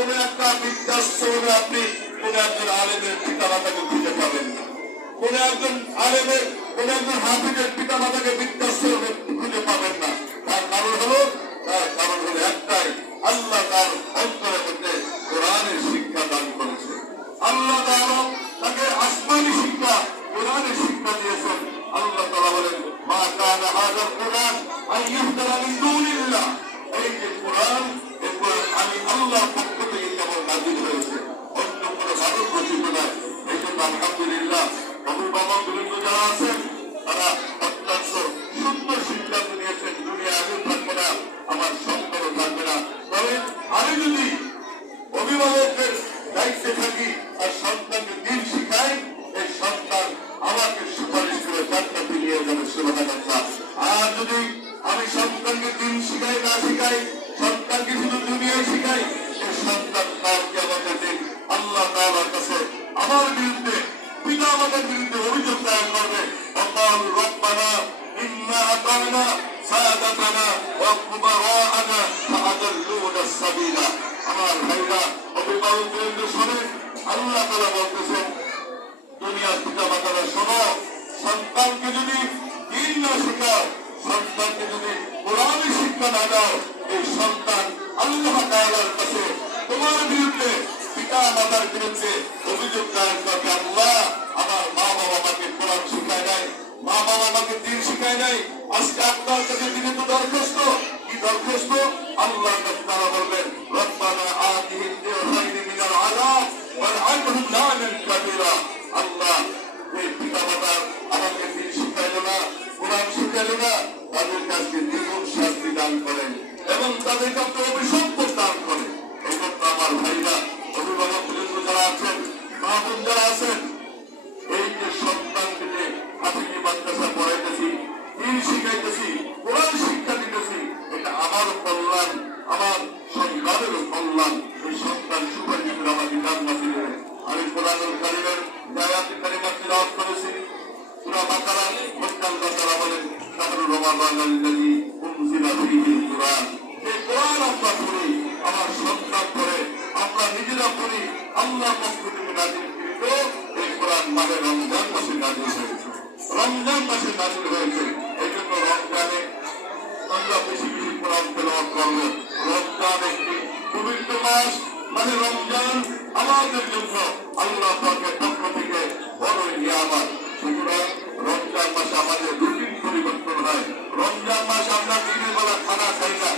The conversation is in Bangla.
কোন একটা বৃদ্ধাশ্রমে আপনি কোন একজন আলেমের পিতা মাতাকে খুঁজে পাবেন না। কোন একজন আলেমের কোন একজন হাফিজের পিতা মাতাকে বৃদ্ধাশ্রমে খুঁজে পাবেন না। তার কারণ হলো একটাই, আল্লাহ তার অন্তরের মধ্যে কোরআনের শিক্ষা দান করেছে। আল্লাহ তাআলা তাকে আসমানি শিক্ষা, কোরআনের শিক্ষা দিয়েছেন। আল্লাহ তাআলা বলেন, মা কানা হাযাল কুরআন আন ইউহদারা মিন দুনিল্লাহ। এই যে কোরআন, এই কোরআন আমি আল্লাহর পক্ষ থেকে কেবল নাযিল হয়েছে, অন্য কোনো ভাবে রচিত নয়। এই জন্য আলহামদুলিল্লাহ অভিভাবকবৃন্দ যারা আছেন তারা অত্যন্ত সুন্দর সিদ্ধান্ত নিয়েছেন। দুনিয়া আগে থাকবে না, আমার সন্তানও থাকবে না। তবে আমি যদি অভিভাবকের দায়িত্বে থাকি আর সন্তানকে দিন শিখাই, এই সন্তান আমাকে সুপারিশ করে জান্নাতে নিয়ে যাবে, সুবহানাল্লাহ। আর যদি আমি সন্তানকে দিন শিখাই না শিখাই, সন্তানকে শুধু দুনিয়ায় শিখাই, এই সন্তান কাল কিয়ামতের দিন আল্লাহ তাআলার কাছে আমার বিরুদ্ধে, পিতা মাতার বিরুদ্ধে অভিযোগ দায়ের করবে। وقالوا ربنا إنا أطعنا سادتنا وكبراءنا فأضلونا السبيل। আমার ভাইরা, অভিভাবকবৃন্দ শোনেন, আল্লাহ তাআলা বলতেছেন, দুনিয়ার পিতা মাতারা শোনো, সন্তানকে যদি দ্বীন না শেখাও, সন্তানকে যদি কোরআনের শিক্ষা না দাও, এই সন্তান আল্লাহ তাআলার কাছে তোমার বিরুদ্ধে, পিতা মাতার বিরুদ্ধে অভিযোগ দায়ের করবে। আল্লাহ, আমার মা বাবা আমাকে কোরআন শিখায় নাই, মা বাবা আমাকে দ্বীন শিখায় নাই, আজকে আপনার কাছে দিনে তো দরখাস্ত। কি দরখাস্ত? আল্লাহ তাআলা বলবেন, রব্বানা আতিহিম দিয়ফাইনি মিনাল আযাব ওয়ালআনহুম লানান কাবীরা। আল্লাহ, এই পিতা মাতা আমাকে দ্বীন শিখাইলো না, কোরআন শিখাইলো না, তাদের কাছে দ্বিগুণ শাস্তি দান করেন এবং তাদেরকে আপনার অভিসম্পদ দান করেন। এই জন্য আমার ভাইরা, অভিভাবকবৃন্দ যারা আছেন, মা বোন যারা আছেন, এই যে সন্তানকে হাফিজি মাদ্রাসা পড়াইতেছি, দ্বীন শিখাইতেছি, কোরআন শিক্ষা দিতেছি, এটা আমারও কল্যাণ, আমার সন্তানেরও কল্যাণ। এই সন্তান সুপারিশ করে আমাকে জান্নাতে দেবে। আমি কোরআনুল কারীমের আয়াতুল কারিমা তিলাওয়াত করেছি, সূরা বাকারা, মক্কাল বাকারা বলেন, শাহরুর রমাদানাল্লাযী উনজিলা ফীহিল কুরআন। এই কোরআন আমরা পড়ি, আমার সন্তান পড়ে, আমরা নিজেরা পড়ি, আল্লাহর পক্ষ থেকে নাযিলকৃত এই কোরআন মাহে রমজান মাসে নাযিল হয়েছে, রমজান মাসে নাযিল হয়েছে। এই জন্য রমজানে আমরা বেশি বেশি কোরআন তেলাওয়াত করব। রমজান একটি পবিত্র মাস, মানে রমজান আমাদের জন্য আল্লাহ পাকের পক্ষ থেকে বড়ই নিয়ামত। সুতরাং রমজান মাসে আমাদের রুটিন পরিবর্তন হয়। রমজান মাসে আমরা দিনের বেলা খানা খাই না,